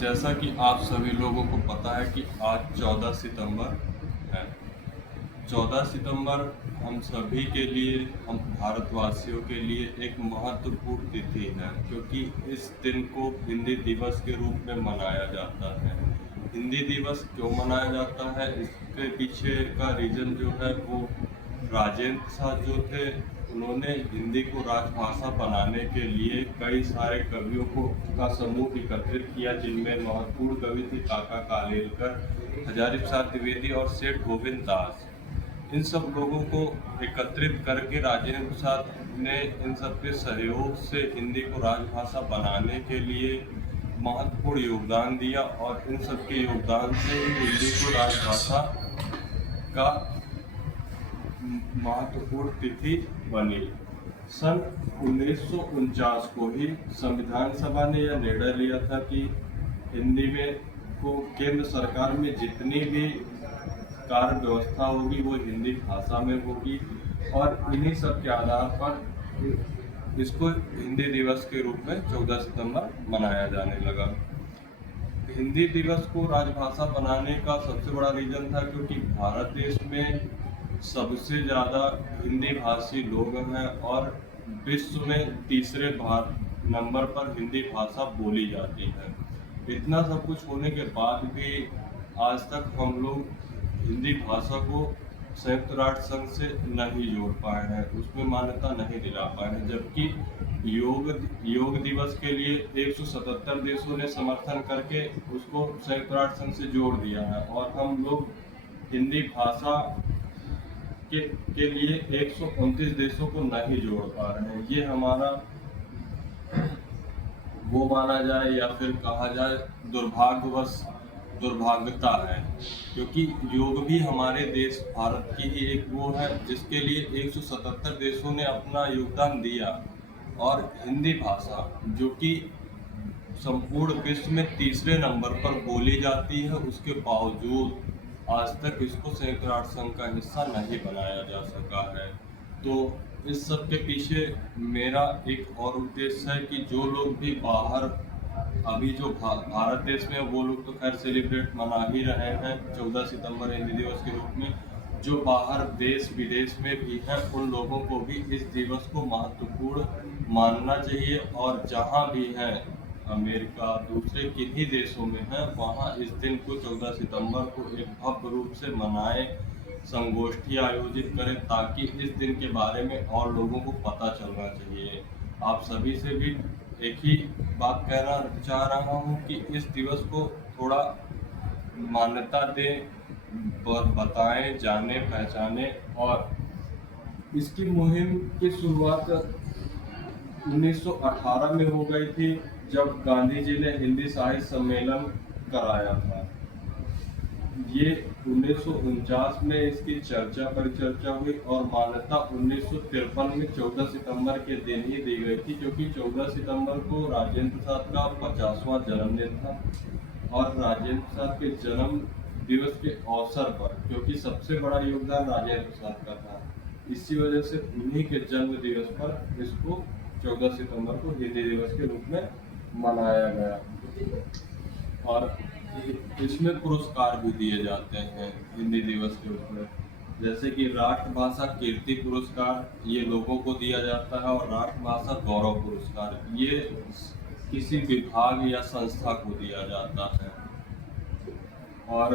जैसा कि आप सभी लोगों को पता है कि आज 14 सितंबर है। 14 सितंबर हम सभी के लिए, हम भारतवासियों के लिए एक महत्वपूर्ण तिथि है, क्योंकि इस दिन को हिंदी दिवस के रूप में मनाया जाता है। हिंदी दिवस क्यों मनाया जाता है, इसके पीछे का रीज़न जो है वो राजेंद्र प्रसाद जो थे, उन्होंने हिंदी को राजभाषा बनाने के लिए कई सारे कवियों को का समूह एकत्रित किया, जिनमें महत्वपूर्ण कवि थे काका कालेलकर, हजारी प्रसाद द्विवेदी और सेठ गोविंद दास। इन सब लोगों को एकत्रित करके राजेंद्र प्रसाद ने इन सबके सहयोग से हिंदी को राजभाषा बनाने के लिए महत्वपूर्ण योगदान दिया, और इन सबके योगदान से ही हिंदी को राजभाषा का महत्वपूर्ण तिथि बनी। सन 1949 को ही संविधान सभा ने यह निर्णय लिया था कि हिंदी में को केंद्र सरकार में जितनी भी कार्य व्यवस्था होगी वो हिंदी भाषा में होगी, और इन्हीं सब के आधार पर इसको हिंदी दिवस के रूप में 14 सितंबर मनाया जाने लगा। हिंदी दिवस को राजभाषा बनाने का सबसे बड़ा रीजन था क्योंकि भारत देश में सबसे ज़्यादा हिंदी भाषी लोग हैं, और विश्व में तीसरे नंबर पर हिंदी भाषा बोली जाती है। इतना सब कुछ होने के बाद भी आज तक हम लोग हिंदी भाषा को संयुक्त राष्ट्र संघ से नहीं जोड़ पाए हैं, उसमें मान्यता नहीं दिला पाए हैं, जबकि योग दिवस के लिए 177 देशों ने समर्थन करके उसको संयुक्त राष्ट्र संघ से जोड़ दिया है, और हम लोग हिंदी भाषा के लिए 129 देशों को नहीं जोड़ पा रहे हैं। ये हमारा वो माना जाए या फिर कहा जाए दुर्भाग्यता है, क्योंकि योग भी हमारे देश भारत की ही एक वो है जिसके लिए 177 देशों ने अपना योगदान दिया, और हिंदी भाषा जो कि संपूर्ण विश्व में तीसरे नंबर पर बोली जाती है, उसके बावजूद आज तक इसको संयुक्त राष्ट्र संघ का हिस्सा नहीं बनाया जा सका है। तो इस सब के पीछे मेरा एक और उद्देश्य है कि जो लोग भी बाहर अभी जो भारत देश में, वो लोग तो खैर सेलिब्रेट मना ही रहे हैं 14 सितंबर हिंदी दिवस के रूप में। जो बाहर देश विदेश में भी हैं, उन लोगों को भी इस दिवस को महत्वपूर्ण मानना चाहिए, और जहां भी हैं, अमेरिका दूसरे किन्हीं देशों में हैं, वहां इस दिन को 14 सितंबर को एक भव्य रूप से मनाएं, संगोष्ठी आयोजित करें, ताकि इस दिन के बारे में और लोगों को पता चलना चाहिए। आप सभी से भी एक ही बात कहना चाह रहा हूँ कि इस दिवस को थोड़ा मान्यता दें, बताएं, जाने पहचाने। और इसकी मुहिम की शुरुआत 1918 में हो गई थी, जब गांधी जी ने हिंदी साहित्य सम्मेलन कराया था। ये 1949 में इसकी परिचर्चा हुई, और मान्यता 1953 में 14 सितंबर के दिन ही दी गई थी, क्योंकि 14 सितंबर को राजेंद्र प्रसाद का 50वां जन्मदिन था। और राजेंद्र प्रसाद के जन्म दिवस के अवसर पर, क्योंकि सबसे बड़ा योगदान राजेंद्र प्रसाद का था, इसी वजह से उन्हीं के जन्म दिवस पर इसको 14 सितंबर को हिंदी दिवस के रूप में मनाया गया। और इसमें पुरस्कार भी दिए जाते हैं हिंदी दिवस के रूप में, जैसे कि राष्ट्रभाषा कीर्ति पुरस्कार ये लोगों को दिया जाता है, और राष्ट्रभाषा गौरव पुरस्कार ये किसी विभाग या संस्था को दिया जाता है। और